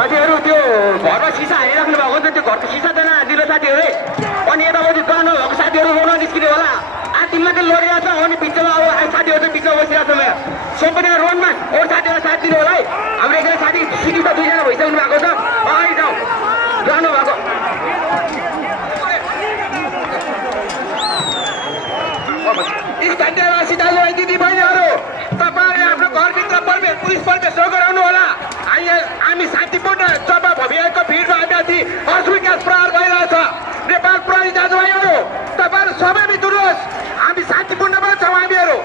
साथीहरू त्यो घरमा सिसा हालिराख्नु भएको छ त्यो घरको सिसा त नहालिदिनु साथीहरू अनि यतापट्टि गराउनु भएको साथीहरू रोन निस्किने होला आतिममा चाहिँ लडिरहेको छ अनि बिचमा अब साथीहरू चाहिँ बिचमा बसिरहेको छ यहाँ सोमपतिमा रोडमा अरू साथीहरूलाई साथ दिनु होला है हाम्रो एकजना साथी सिकिस त 2 जना भइसक्नु भएको छ अगाडि जाउँ जानु भएको स्थानीयवासी दाजुभाइ दिदीबहिनीहरू तपाईँहरूले आफ्नो घरभित्र पुलिस प्रवेश नगराउनु होला हामी शान्तिपूर्ण जब भव्यको भिडमा हामी अस्वीकार प्रहार भइरहेछ नेपाल प्रहरी दाजुभाइहरू तपाईँहरू सबै भित्रुनुहोस् हामी शान्तिपूर्णमा छौँ हामीहरू